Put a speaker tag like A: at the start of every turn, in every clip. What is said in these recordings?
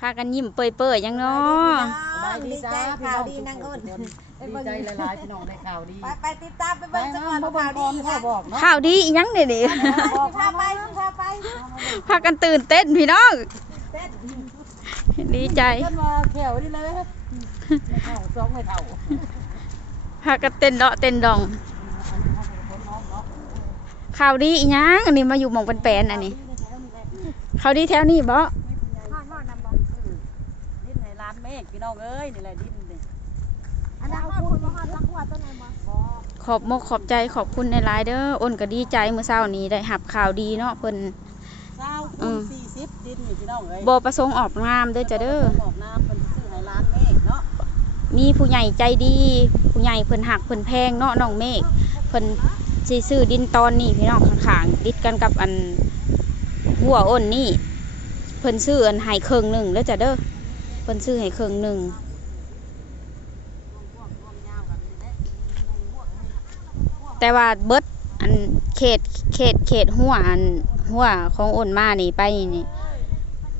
A: พากันยิ้มเปื่อยๆยังเนาะ
B: สบายดีจ้า
C: ข่าวดีนางอ้น
B: ดีใจหลายๆพี่น้องได้ข่าวดี
C: ไปไปติดตามไป
B: ไป
C: เบิ่งจังห
B: มา
C: วัด
B: บ่
C: ข่าว
B: เบิ่ง
C: ดี
B: ก่อน
C: นะ
B: เขาบอกเนาะ
A: ข่าวดีอีหยังเนี่ยดิ
C: พาไปพาไป
A: พากันตื่นเต้นพี่น้อง
C: เต้น
A: ดีใจ
B: เพิ่นมาแขวนี่เลยไม่เท่าสองไม่เท่า
A: พากันเต้นเดาะเต้นดองข่าวดีอีหยังอันนี้มาอยู่หมองเป็นแปลนๆอันนี้ข่าวดีแถวนี้บ่
B: ดินในร้านเมฆ พี่น้องเอ้ยนี่แหละดินนี่
C: อันนั้นฮอดคุณบ่ฮอดลักหัวต้นไหนบ่
A: ขอบมกขอบใจขอบคุณในหลายๆเด้ออ้นก็ดีใจเมื่อเช้านี้ได้หับข่าวดีเนาะเพิ่น
B: เศร้า
A: อื
B: คูณ
A: ม
B: สี่สิบดินนี่พี่น้องเอ้ย
A: บ่ประสงค์ออกงามเด้อจ้ะเด้อ
B: บอกน้ำเพิ่นซื้อให้ร้านเมฆเนาะ
A: มีผู้ใหญ่ใจดี ผู้ใหญ่เพิ่นหักเพิ่นแพงเนาะน้องเมฆเพิ่นสิซื้อดินตอนนี้พี่น้องข้างๆติดกันกับอันหัวอ้นนี่เพิ่นซื้ออันให้ครึ่งหนึงแล้วจ้ะเด้อเพิ่นซื้อให้ครึ่งหนึงแต่ว่าเบิดอันเขตเขตเขตหัวอันหัวของอ้นมานี่ไปนี่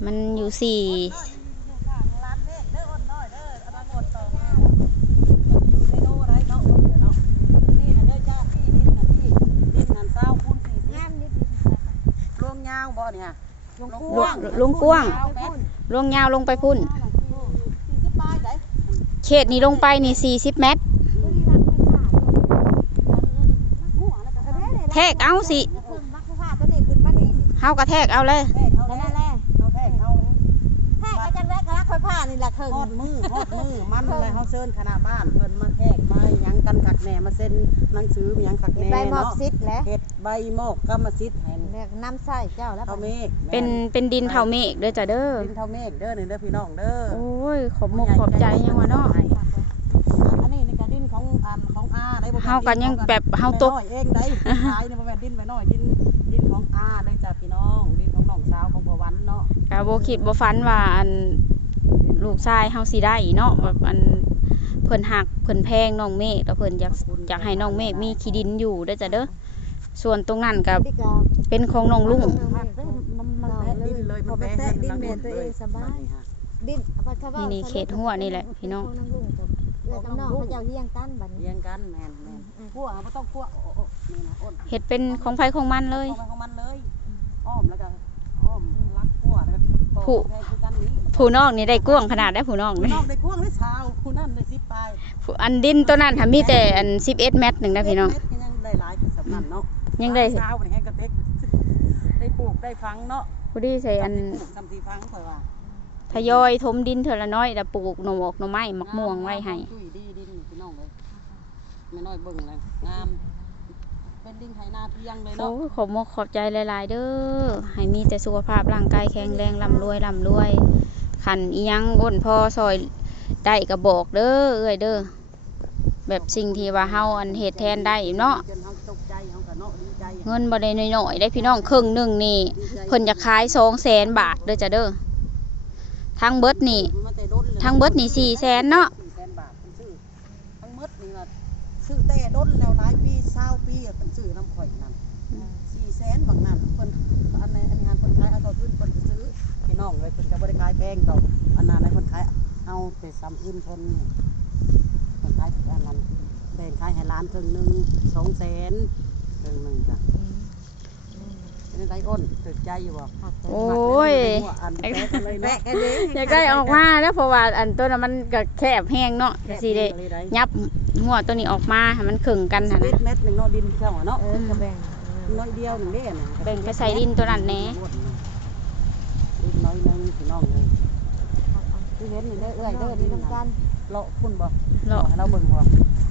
A: มันอยู่สี่
B: ร้านเมฆเด้ออ้นน้อยเด้อเอามาหมดต่อมาอยู่ในโลได้เนาะเดี๋ยวเนาะนี่น่ะเด้อจ้าพี่ดินน่ะพี่ดินนั่นเศร้าคูณสี่สิบ
C: งามอยู่
B: ลวงยาวบ่เนี่ยลวง
A: ลวงลวงกว้าง
B: ยาวแม่น
A: ลงยาวลงไปพุ่น
B: สี่สิบปลายได้
A: เขตนี้ลงไปนี่สี่สิบเมตร
B: แท
A: กเอาสิ
C: เฮา
A: กระแทกเอาเลย
C: ผ้านี่แหละเคิง
B: ทอดมือทอดมือมันเลยเฮาเชิญคณะบ้านเพิ่นมาแทกมาหยังกันคักแหน่มาเซ็นหนังสือมีหยังคักแหน่
C: ใบมอบ
B: เนาะ
C: สิทธิ์แหละ
B: เฮ็ดใบมอบกรรมสิทธิ์ให้
C: เรียกน้ำใส่เจ้าแล้ว
B: เท่าเมฆ
A: เป็นเป็นดินเท่าเมฆเด้อจ้ะเด้อ
B: ดินเท่าเมฆเด้อนี่เด้อพี่น้องเด้อ
A: โอ้ย ขอบมกขอบใจยังวะเนาะ
B: อันนี้นี่ก็ดินของอันของอาได้บ่แม่น
A: เฮากันยังแบบเฮาตก
B: แม่น้อยเองได้ขายนี่บ่แม่นดินแม่น้อยดินดินของอาเลยจ้ะพี่น้องดินของน้องสาวของพ่อวันเนาะ
A: กะบ่คิดบ่ฝันว่าอัน ลูกชายเฮาสิได้เนาะแบบอันเพิ่นหักเพิ่นแพงน้องเมฆแล้วเพิ่นอยากอยากให้น้องเมฆมีขี้ดินอยู่เด้อจ้ะเด้อส่วนตรงนั้นก็
C: พี่ก็
A: เป็นของน้องลุง
B: มันมันแปะดินเลยมันแปะให้มันนั่งหมดเลย
C: ดินเอาไปเข้าบ้า
A: นี่นี่เขตหัวนี่แหละพี่น้อง
C: เลยกับน้องเขาเจ้าเฮียงกันบัดนี้
B: เรียงกันแม่นแม่นคั่วบ่ต้องคั่วโอ้โอ้นี่นะอ้น
A: เฮ็ดเป็นของไผของมันเลย
B: เอาไปของมันเลยอ้อมแล้วก็อ้อม
A: ผู้
B: แพงคือกันนี้
A: ผู้น้องนี่ได้กว้างขนาดได้ผู้น้อง
B: ผู้
A: นี่
B: นอกได้คั่วได้ชาวผู้นั่นได้สิบปลาย
A: ผู้อันดินตัวนั้นค่ะมีแต่อัน11เมตรหนึงนะพี่น้อง
B: เม็ดก็ยังได้หลายคือสำนันเนาะ
A: ยังได้
B: ชาวนี่ให้กระเต็กได้ปลูกได้ฟังเนาะ
A: ผู้ดีใส่อัน
B: ปลูกทำสีฟังค่อยว่า
A: ทยอยถมดินเทอละน้อยแล้วปลูกหน่อหมอกหน่อไม้มักม่วงไว้ให้
B: ตุ้ยดีดินพี่น้องเลยไม่น้อยเบิ่งเลยงาม เป็นดินไถนาเพียงเลย
A: โอ้
B: เนาะ
A: ขอบมกขอบใจหลาย ๆ เด้อให้มีแต่สุขภาพร่างกายแข็งแรงร่ำรวยร่ำรวยขันอียังอ้นพอซอยได้ก็บอกเด้อเอ้ยเด้อแบบสิ่งที่ว่าเฮาอันเฮ็ดแทนได้เนาะ
B: จนเขาตกใจเขาก็เนาะดีใจ
A: เงินบ่ได้น้อยๆได้พี่น้องครึ่งหนึงนี่
B: ดีใจ
A: เพิ่นจะขาย200,000บาทเด้อจ้ะเด้อทั้งเบิดนี่
B: มันแต่โดนเลย
A: ทั้งเบิดนี่400,000เนาะ
B: สี่แสนบาทเป็นชื่อทั้งหมดนี่ว่าซื้อแต่ด้นแล้วหลายปีเศร้าปีอะเป็นซื้อน้ำข่อยนั่นสี่แส นบางนั่นเพิ่นอันในอันนี้หันเพิ่นขายเอาต่อขึ้นเพิ่นก็ซื้อพี่น้องเลยเพิ่นจะบริขายแพงต่อกอันนั้นในเพิ่นขายเอาแต่ซ้ำอื่นเพิ่นนี่เพิ่นขายอันนั้นแบ่งขายให้ร้านครึ่งหนึ่งสองแสนครึ่งหนึ่งจ้ะเป็นไรอ้นถึกใจอยู่บ่
A: โอ้ย
B: อันแปะกันเลยเนาะ
C: แปะกันเลย
A: อยากได้ออกมาแล้วเพราะว่าอันตัวนั้นมันก็แคบแห้งเนาะก็สิได้ยับหัวตัวนี้ออกมาให้มันขึงกัน
B: สิ
A: หั่น
B: บเอ็
A: นะ
B: ดเม็ดหนึ่งเนาะดินเช่าอะเนาะ
C: เออกระแบง
B: น้อยเดียวหนึ่งเด้นะ
A: แบ่งไปใส่ดินตัวนั้นแหน่
B: ดินน้อยหนึงพี่น้องเลย
C: ที่เห็นนี่เด้อเอื้อยเด้อนี่น้ำกัน
B: เลาะพุ่นบ่
A: เลาะ
B: ให้เราเบิ่งบ่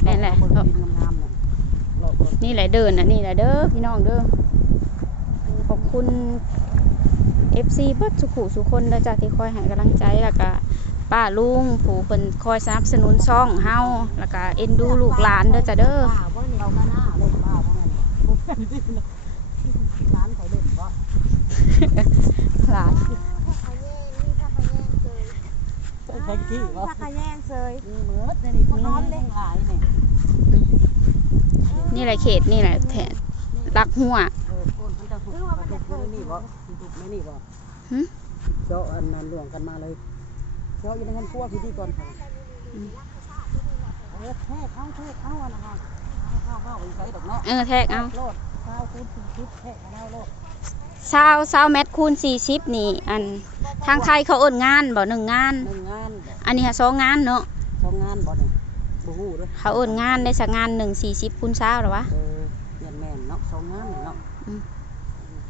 A: นั่นแหละ
B: เราเบิ่งดินงามๆน่ะเลาะเบิ่ง
A: นี่แหละเดินอะนี่แหละเด้อพี่น้องเด้อขอบคุณ FC เบิดสุขุสุคนเด้อจ้ะที่คอยให้กำลังใจแล้วก็ป้าลุงผู้เพิ่นคอยสนับสนุนช่องเฮาแล้วก็เอ็นดูลูกหลานเด้อจ้ะเด้อ
C: ป่าบ่นี่
B: เราก็หน้าเล่น ร้านเขาเล่นบ่
A: หลาน
C: ผักขะแยงนี่ผักขะแยงเซย
B: แท็กซี่บ่
C: ผักขะแยงเซย
B: มีเหมือดนี่พวกน้อมเล่นหลายนี่
A: นี่แหละเขตนี่แหละแถรักหัว
B: เออคนมันจะหุบมาทุกอยู่ในนี่บ่ทุบในนี่บ่
A: หึ
B: เจาะอันนั้นหลวงกันมาเลยเดี๋ยวอยู่ในเงินครัวพี่ดีก่อนค่ะเออแทกเอาแทกเอาอะนะคะเอาเข้าเข้าไปใส่ดอกเนาะ
A: เออแทกเอา
B: โลดข้าวคูณสี่สิบแทกเอาโลด
A: ซาวซาวแมทคูณ40นี่ อันทางไทยเขาเอิ้นงานบ่หนึ่งงาน
B: หนึ่งงาน
A: อันนี้ค่ะสองงานเนาะ
B: สองงานบ่เนี่ยบ่ฮู้เด้อ
A: เขาเอิ้นงานได้สักงานหนึ่งสี่สิบคูณเช้าหรอวะ
B: เออเรียนแม่นเนาะสองงานนี่เนาะ
A: อืม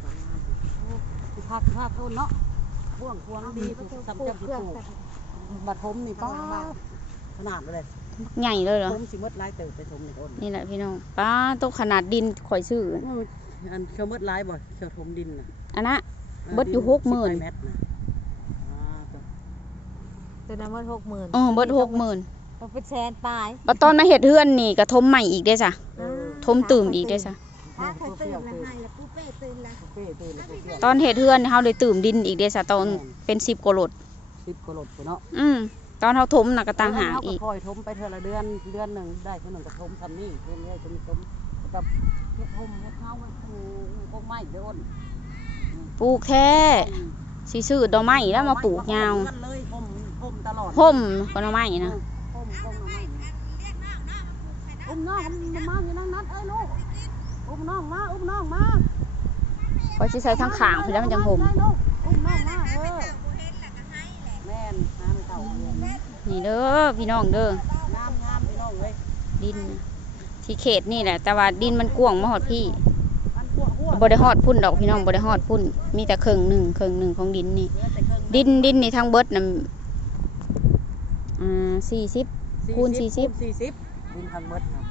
B: สองงานโอ้สิพักพักโอนเนาะพ่วงพวงดีผู้สำ
C: ปลู
B: จั
C: ก
B: บที่
C: เครื่อง
B: ปลูก
C: ใส่
B: บัดทมนี่ป้าขนาดเลย
A: ใหญ่เลยเหรอ
B: ทมสิหมดหลายเติบไปทมนี่โอน
A: นี่แหละพี่น้องป้าตกขนาดดินข่อยซื้อ
B: เอออันเขียวหมดหลายบ่เขียวทมดินน่ะ
A: อันนะ
B: ออ
A: เบิดอยู่
B: ดิ
A: หกหมื่น
B: สิบเมตรน่ะอ่าตัว
C: ตัวนั้นมันหกหมื่น
A: เออเบิดหกหมื่น
C: มันเป็นแสนปลาย
A: บัดตอนมาเห็ดเฮือนนี่ก็ทมใหม่อีกได้อจ้ะ
B: เออ
A: ทมตื่มอีกได้อจ้ะ
C: ถ้าใครตื่นละให้ละปูเป้ตื่นละ
B: เป้ตื่นแล้วเป้เที่ยว
A: ตอนเห็ดเฮือนนี่เฮาเลยตื่มดินอีกได้อจ้ะตอนเป็นสิบกว่าโหลด
B: สิบกว่าโหลดพุ่นเนาะ
A: อืม ตอนเฮาทมน่ะก็ต่างหากอีก
B: เรคอยทมไปเทื่อละเดือนเดือนหนึ่งได้เทื่อหนึ่งก็ทมทำนี่เรื่อยๆทมทมกับเฮ็ดทมเฮ็ดเฮาเฮ็ดปูพวกไม้เด้ออ้น
A: ปลูกแท้สิซื้อดอกไม้แล้วมาปลูกยาว
B: เอเลยทมทมตลอด
A: ห่มก็ดอกไม้นะ
B: ทมทมเอาไม้อุ้มน้องมันมาอยู่นั่งนัดเอ้ยลูกอุ้มน้องมาอุ้มน้องมา
A: ข่อยสิใส่ทั้งข้างพี่แล้วมันจังห่ม
B: ได้ลูกอุ้มน้องมาเออ แม่นหาไม่เต่าเลย
A: นี่เด้อพี่น้องเด้อ
B: งามงามพี่น้องเลย
A: ดินน่ะที่เขตนี่แหละ แต่ว่าดินมันกว้างมาฮอดพี่
B: มันพวกหัว
A: บ่ได้ฮอดพุ่นดอกพี่น้องบ่ได้ฮอดพุ่น มีแต่ครึ่งหนึ่งครึ่งหนึ่งของดินนี่
B: เหลือแต่เครื่อง
A: ดินดินนี่ทั้งเบิดน่ะอ่าสี่สิบ คูณสี่สิบ
B: คูณสี่สิบดินทางหมดครับ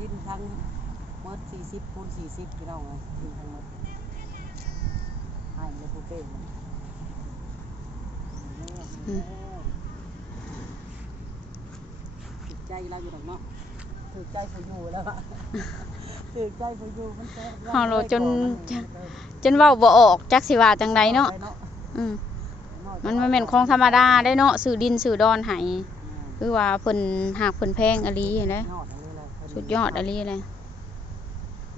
B: ดินทางหมดสี่สิบคูณสี่สิบพี่น้องเลยดินทางหมดให้เลยผู้เป้เลย ติดใจเราอยู่ดอกเนาะถือใจผู้อยู่แล้วอะถือใจผู้อยู่มันแซ่บ
A: เฮาโลจน จนเว้าบ่ออกจักสิว่าจังใดเนาะอืมมันบ่แม่นของธรรมดาได้เนาะซื้อดินซื้อดอนให้คือว่าเพิ่นหักเพิ่นแพงอะลีเห็นไหม
B: ยอดอันนี้เลย
A: สุดยอดอะลีเลย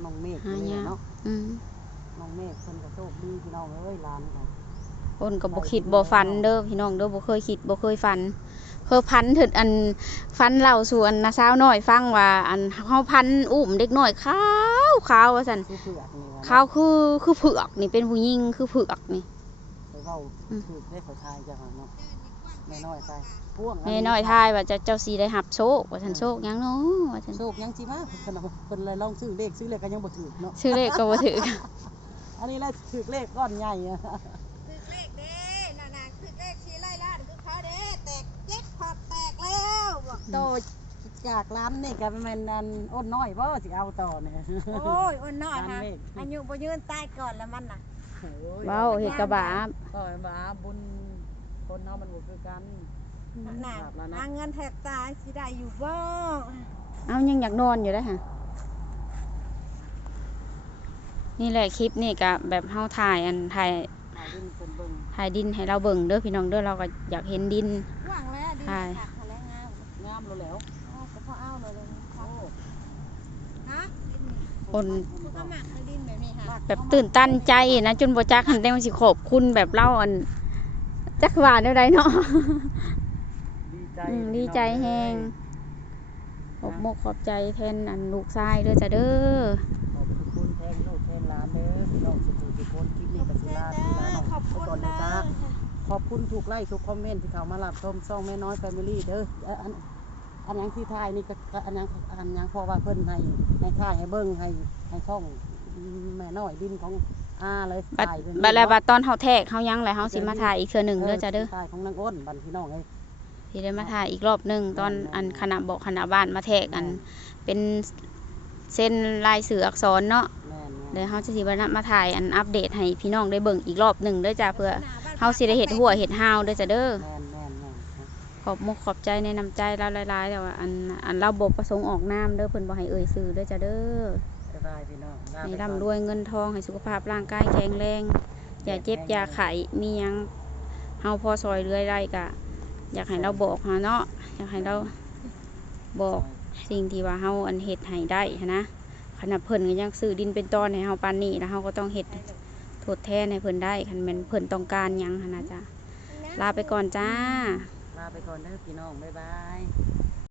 B: น้องเมฆ
A: หายาก
B: เนาะ
A: อืม
B: น้องเมฆเพิ่นก็โชคดีพี่น้องเอ้ยหลานค่ะ
A: คนก็บ่คิดบ่ฝันเด้อพี่น้องเด้อบ่เคยคิดบ่เคยฝันเคยพันถึงอันฟันเล่าสู่อันนาสาวน้อยฟังว่า อันเฮาพันอุ้มเด็กน้อยขาวขาวว่าซั่น
B: คือเผือกนี่นะ
A: ขาวคือคือเผือกนี่เป็นผู้หญิงคือเผือกนี่
B: ไปเว้า
A: อืม
B: ถือได้ขอทายจ้ะค่ะเนาะแม่น้อยไปพ่วง
A: แม่น้อยทายว่าจะเจ้าสีได้หับโชคว่าฉันโชคหยังเนาะว่าฉัน
B: โชคยังสิมาเพิ่นน่ะเพิ่นเลยลองซื้อเลขซื้อเลขก็ยังบ่ถูกเนาะ
A: ชื่อเลขก็บ่ถือ
B: อันนี้แหละถูกเลขก้อนใหญ่ โตจากร้านนี่ก็แม่นอันอ้นน้อยบ่สิเอาต่อเนี่ย
C: โอ้ยอ้นน้อย
B: ร้าน
C: ค่ะ
B: เมฆ
C: อายุบ่ยืนตายก่อนแล้วมันน่ะ
B: โอ้ย
A: เว้าเฮ็ดกระบาบ
B: ก็ว่าบุญคนเฮามันบ่คือกัน
C: น่ะ
B: ครับแล้วนะ
C: หาเงินแทบตายสิได้อยู่บ่
A: เอายังอยากนอนอยู่ได้อค่ะนี่แหละคลิปนี่ก็แบบเฮาถ่ายอันถ่าย
B: มาดินเพิ่นเบิ่ง
A: ถ่ายดินให้เราเบิ่งเด้อพี่น้องเด้อเราก็อยากเห็นดิน
C: หวังแล้วดี
A: ใช่
C: ค่ะแถลงงาน
B: งามแล้วแล้ว
C: เอาก็พอเอาเลยเลย
B: โอ้
C: ฮะ
A: คน
C: คือก็หมักในดินแบบนี้ค่ะ
A: แบบตื่นตันใจนะจนบ่จักหันได้มาสิขอบคุณแบบเล่าอันจักว่าแนวใดเนาะ
B: ดีใจ
A: อืมดีใจแฮงขอบมกขอบใจแทนอันลูกชายเด้อจ้ะเด้อ
B: ขอบคุณแทนลูกแทนหลานเด้อพี่น้องสุขุทุกคนคลิปนี้ก็สิลาพี่ลาน้อง
C: ขอบ
B: ไป
C: คุณ
B: ก่อนนะ
C: นะ
B: จ๊ะขอบคุณทุกไลค์ทุกคอมเมนต์ที่เข้ามารับชมช่องแม่น้อยแฟมิลี่เด้อเอ่ออันอันหยังที่ถ่ายนี่ก็ก็อันหยังอันหยังเพราะว่าเพิ่นให้ให้ถ่ายให้เบิ่งให้ให้ช่องแม่น้อยดินของอาเลย
A: บัด
B: ถ่ายเพิ่น
A: บัดแล้วบัดตอนเฮาแทกเฮายังแล้วเฮาสิมาถ่ายอีกเทื่อหนึงเด้อจ้ะเด้อ
B: ถ่ายของนางอ้นบัดพี่น้องเอ้ย
A: สิได้มาถ่ายอีกรอบหนึงตอนอันคณะบอกคณะบ้านมาแทกอันเป็นเส้นลายสื่ออักษรเนาะ
B: แม่น
A: เดี๋ยวเฮาจะสิมามาถ่ายอันอัปเดตให้พี่น้องได้เบิ่งอีกรอบหนึงเด้อจ้ะเพื่อเฮาสิได้เฮ็ดหัวเฮ็ดหาวเด้อจ้ะเด้อ
B: แม่นแม่นแม่น
A: ขอบมกขอบใจในน้ำใจเราหลายๆแต่ว่าอันอันเราบ่ประสงค์ออกนามเด้อเพิ่นบ่ให้เอ่ยชื่อเด้อจ้ะเด้อ
B: บ๊ายบายพี่น้องลา
A: ให้
B: ไปก่อน
A: ร่ำรวยเงินทองให้สุขภาพร่างกายแข็งแรง อย่าเจ็บอย่าไข้มีหยังเฮาพอซอยเรื่อยได้กะ อยากให้เราบอกเฮาเนาะอยากให้เราบอกสิ่งที่ว่าเฮาอันเฮ็ดให้ได้หั้นนะขณะเพิ่นก็ยังซื้อดินเป็นตอนให้เฮาปานนี้แล้วเฮาก็ต้องเฮ็ดทดแทนให้เพิ่นได้คันแม่นเพิ่นต้องการหยังหั้นนะจ๊ะลาไปก่อนจ้า
B: ลาไปก่อนเด้อพี่น้อง บ๊ายบาย